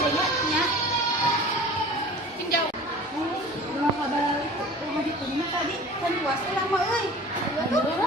adanya nya. Tinjau. Ulah kabar rumah di rumah tadi kan puasa lama euy. Dulu.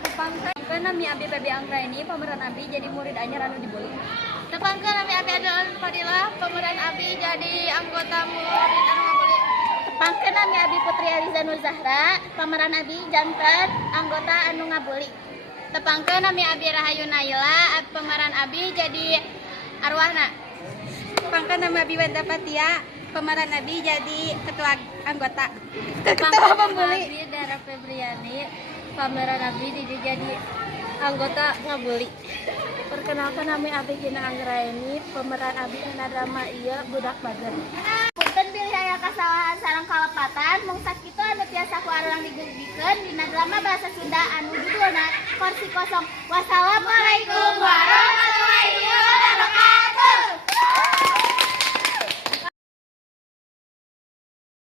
Tepangkeun nami abdi PB Anggraini pemeran abdi jadi murid anyar anu dibully. Tepangkeun nami Abi Adel Fadilah pemeran Abi jadi anggota murid anu ngabuli. Tepangkeun nami Abi Putri Ariza Nur Zahra pemeran Abi janten anggota anu ngabuli. Tepangkeun nami Abi Rahayu Naila pemeran Abi jadi arwahna. Tepangkeun nama Abi Wenda Fatia pemeran Abi jadi ketua anggota. Ketua pembuli. Abi Dara Febriani pemeran abdi jadi anggota ngabuli. Perkenalkan nami Abi Gina Anggraini pemeran Abi dina drama ieu budak bager. Punten pilih aya kasalahan sareng kalepatan mung sakitu anu tiasa ku arurang digugikeun dina drama bahasa Sunda anu judulna Kursi Kosong. Wassalamualaikum warahmatullahi